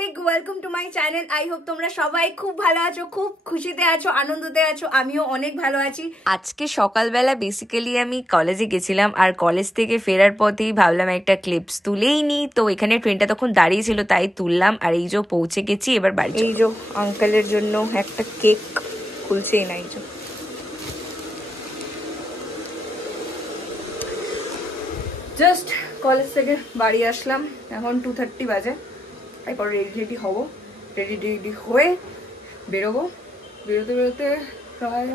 Big welcome to my channel. I hope তোমরা সবাই খুব ভালো আছো, খুব খুশিতে আছো, আনন্দতে আছো। আমিও অনেক ভালো আছি। আজকে সকালবেলা বেসিক্যালি আমি কলেজে গেছিলাম, আর কলেজ থেকে ফেরার পথেই ভাবলাম একটা ক্লিপস তুলেই নি। তো এখানে ট্রেনটা তখন দাঁড়িয়েছিল, তাই তুললাম। আর এই যে পৌঁছে গেছি এবার বাড়ি। এই যে আঙ্কেলের জন্য একটা কেক খুলছেই না। এই যে জাস্ট কলেজ থেকে বাড়ি আসলাম, এখন 2:30 বাজে। এরপর রেডি হবো, রেডি হয়ে বেরোবো। বেরোতে প্রায়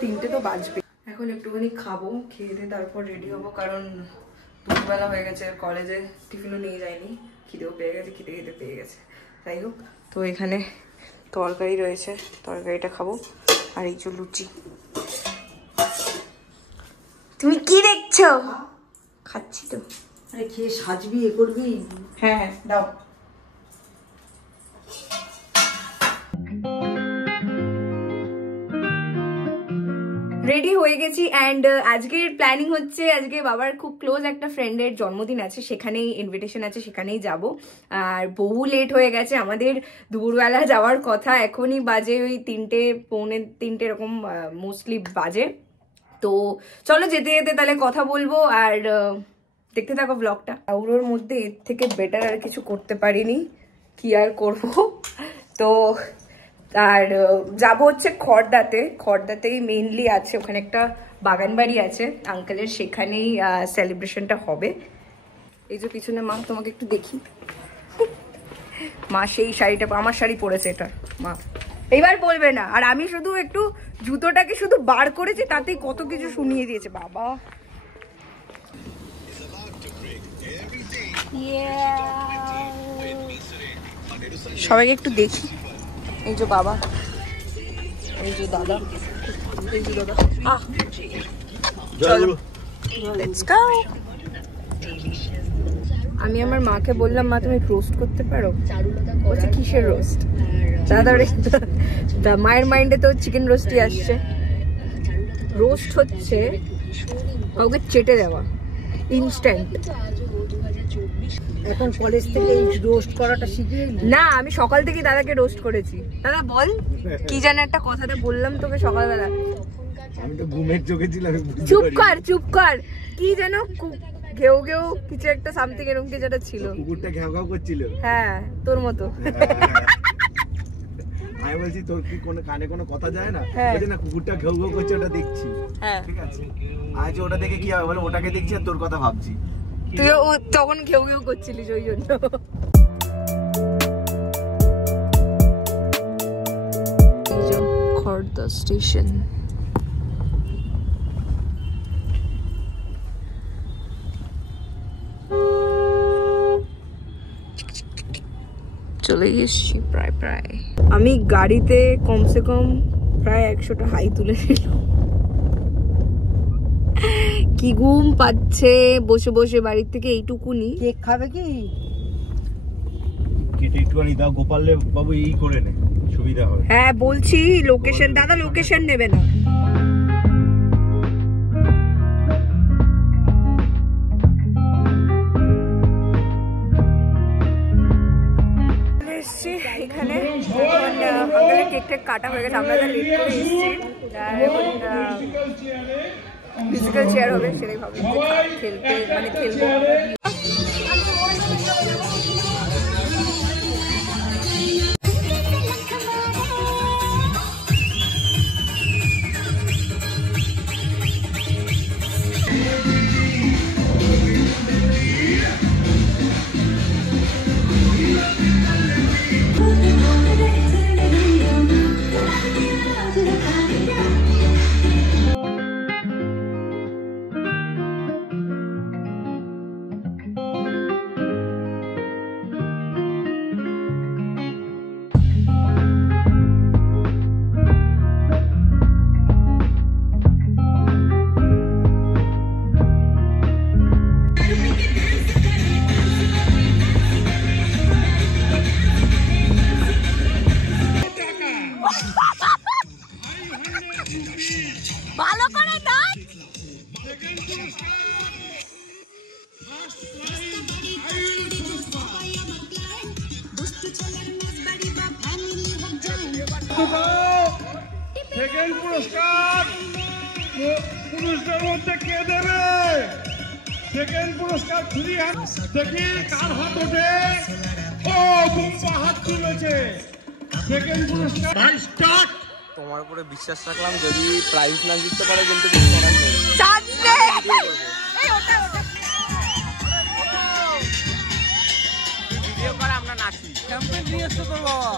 3টে তো বাজবে। এখন একটুখানি খাবো, খেয়ে দিয়ে তারপর রেডি হবো, কারণ দুপুরবেলা হয়ে গেছে, কলেজে টিফিনও নিয়ে যায়নি, খিদেও পেয়ে গেছে, খিদে পেয়ে গেছে। যাই হোক, তো এখানে তরকারি রয়েছে, তরকারিটা খাবো। আর এই যে লুচি। তুমি কি দেখছো? খাচ্ছি তো। আরে খেয়ে সাজবি, এ করবি। হ্যাঁ দাও। রেডি হয়ে গেছি অ্যান্ড আজকের প্ল্যানিং হচ্ছে, আজকে বাবার খুব ক্লোজ একটা ফ্রেন্ডের জন্মদিন আছে, সেখানেই ইনভিটেশন আছে, সেখানেই যাব। আর বহু লেট হয়ে গেছে, আমাদের দুপুরবেলা যাওয়ার কথা, এখনই বাজে ওই 3টে পৌনে 3টে এরকম মোস্টলি বাজে। তো চলো যেতে যেতে তাহলে কথা বলবো, আর দেখতে থাকো ব্লগটা। ওর মধ্যে এর থেকে বেটার আর কিছু করতে পারিনি, কি আর করব। তো আর যাবো হচ্ছে খড়দাতেই মেইনলি আছে, ওখানে একটা বাগান বাড়ি আছে আঙ্কেলের, সেখানেই সেলিব্রেশনটা হবে। এই যে পিছনে মা, তোমাকে একটু দেখি। মা সেই শাড়িটা, আমার শাড়ি পরেছে এটা মা, এইবার বলবে না। আর আমি শুধু একটু জুতোটাকে শুধু বার করেছি, তাতেই কত কিছু শুনিয়ে দিয়েছে বাবা। সবাইকে একটু দেখি। এই যে বাবা, এই যে দাদা, এই যে দাদা। চলো লেটস গো। আমি আমার মাকে বললাম, মা তুমি রোস্ট করতে পারো? বলছে কিসের রোস্ট? দাদা মায়ের মাইন্ডে তো চিকেন রোস্টই আসছে। রোস্ট হচ্ছে কাউকে চেটে দেওয়া, ইনস্ট্যান্ট। এখন কলেজ থেকে এই রোস্ট করাটা শিখিয়ে না, আমি সকাল থেকে দাদাকে রোস্ট করেছি। দাদা বল, কি জানে একটা কথাটা বললাম তোকে সকালবেলা। আমি তো ঘুমের চোখে ছিলাম। চুপ কর। কি যেন ঘেউ ঘেউ কিছু একটা সামথিং এরকম কিছু একটা ছিল। কুকুরটা ঘেউ ঘেউ করছিল। হ্যাঁ তোর মতো। আমি বলছি তোর কি কোনো কানে কোনো কথা যায় না? হ্যাঁ। বলছে না কুকুরটা ঘেউ ঘেউ করছে, ওটা দেখছি। হ্যাঁ ঠিক আছে, আজ ওটা দেখে কি হবে বলে ওটাকে দেখছি আর তোর কথা ভাবছি। তুইও তখন ঘেউ ঘেউ করছিলিস ওই জন্য। খড়দা স্টেশন। চলে এসছি প্রায়। আমি গাড়িতে কমসে কম প্রায় 100টা হাই তুলে নিলাম। কি ঘুম পাচ্ছে বসে বসে বাড়ির থেকে এইটুকুনি। কেক খাবে কি? কেটে একটুখানি দাও, গোপালে বাবু এই করে নে, সুবিধা হবে। হ্যাঁ বলছি লোকেশন, দাদা লোকেশন নেবে না। এখানে আঙ্কেলের কেকটা কাটা হয়ে গেছে, আমরা লেট করে এসেছি। মিউজিক্যাল চেয়ার হবে, সেটাই ভাবি খেলতে, মানে খেলবো। সেকেন্ড পুরস্কার পুরুষদের মধ্যে কে দেবে? সেকেন্ড পুরস্কার ফ্রি হ্যান্ড। দেখি কার হাত ওঠে। ও বুম্বা হাত তুলেছে। সেকেন্ড পুরস্কার ভাই স্টার্ট। তোমার উপরে বিশ্বাস রাখলাম, যদি প্রাইজ না জিততে পারে কিন্তু ভিডিও করে আমরা নাচি। ক্যাম্পেইন নিয়ে এসছো তোর বাবা।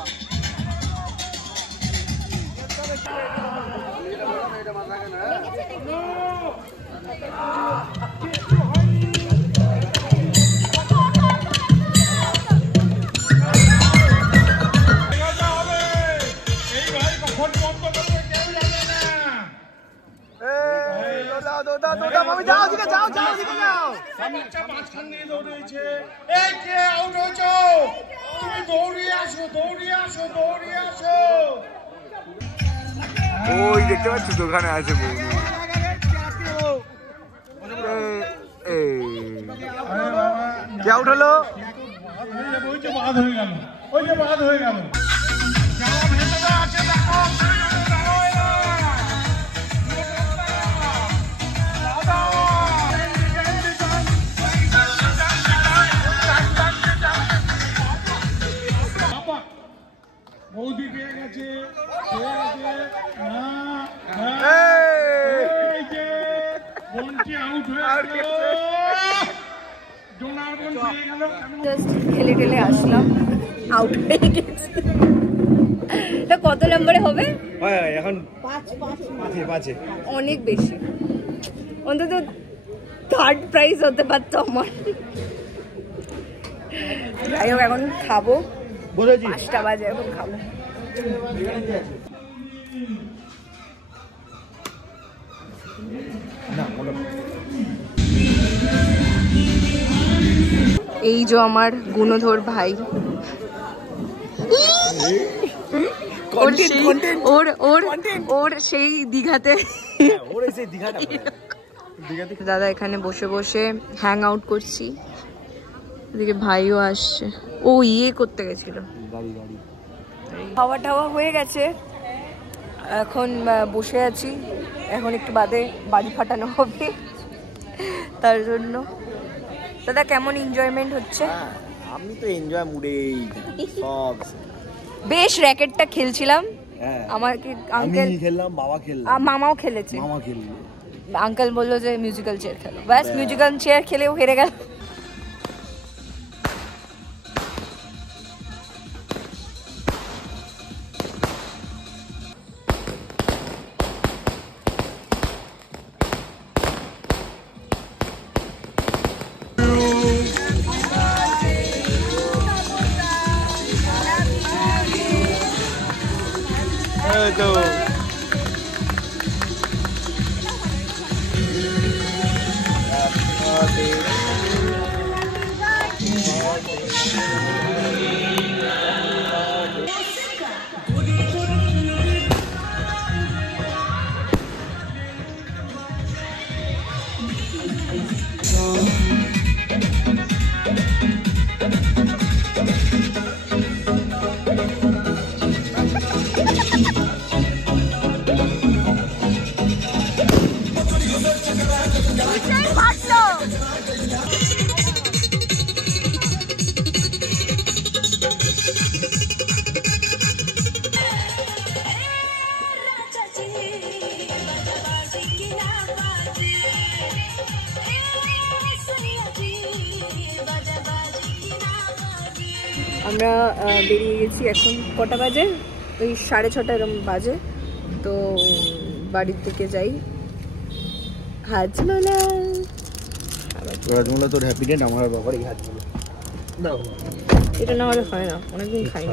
ওই দেখতে পাচ্ছ তো ওখানে আছে কে আউট হলো? ওই যে বাদ হয়ে গেল, ওই যে বাদ হয়ে গেল। বৌদি পেয়ে গেছে, বনটি আউট হয়ে গেল। ডোনার বন পেয়ে গেল। জাস্ট খেলে টেলে আসলাম, আউট হয়ে গেছি। তা কত নম্বরে হবে? এখন 5 অনেক বেশি, অন্তত থার্ড প্রাইজ হতে পারতো আমার। যাই হোক, এখন খাবো, 5টা বাজে, এখন খাবো। এই যে আমার গুণধর ভাই, ওর সেই দীঘাতে দাদা এখানে বসে বসে হ্যাং আউট করছি। এদিকে ভাইও আসছে, ও ইয়ে করতে গেছিল। খাওয়া টাওয়া হয়ে গেছে, এখন বসে আছি। এখন একটু বাদে বাড়ি ফাটানো হবে, তার জন্য। দাদা কেমন এনজয়মেন্ট হচ্ছে? আমি তো এনজয় মুডেই সব। বেশ র্যাকেটটা খেলছিলাম, আমার কি আঙ্কেল খেললাম, বাবা খেললাম, মামাও খেলেছে। মামা খেললো, আঙ্কেল বললো যে মিউজিক্যাল চেয়ার খেলো, ব্যাস মিউজিক্যাল চেয়ার খেলেও হেরে গেল। আমরা বেরিয়ে গেছি। এখন কটা বাজে? ওই 6:30 এরকম বাজে। তো বাড়ির থেকে যাই। হাজমোলা তোর হ্যাপি ডেট, আমার বাবার এই হাজমোলা। এটা না হলে হয় না, অনেকদিন খাইনি।